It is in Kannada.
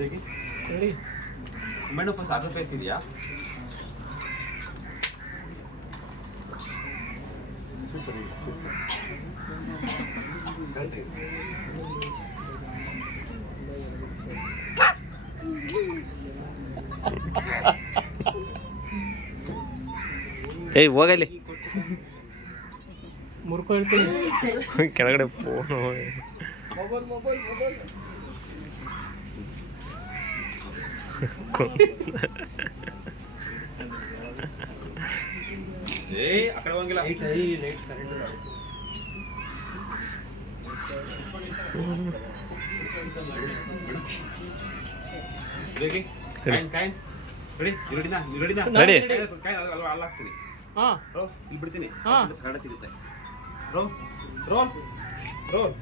ರೆಡಿ ಮೆನು ಫಸ್ಟ್ ಅರ್ಧ ಪೇಸ್ ಇದೆಯಾ ಸೂಪರ್ ಇದೆ ಸೂಪರ್ ಕಂಟ್ರಿ ಏಯ್ ಹೋಗಲಿ ಮುರ್ಕೊ ಹೇಳ್ತೀನಿ ಕೆಳಗಡೆ ಫೋನು ಆ ಕಡೆ ಹೋಗಿಲ್ಲ light current ready coin ready ರೆಡಿನಾ ರೆಡಿ ಕಾಯಿನ್ ಅಲ್ಲಿ ಹಾಕ್ತೀನಿ ಹಾ ರೋ ಇಲ್ಲಿ ಬಿಡ್ತೀನಿ ಹಾ ಕನ್ನಡ ಸಿಗುತ್ತೆ ರೋಲ್ ರೋಲ್ ರೋಲ್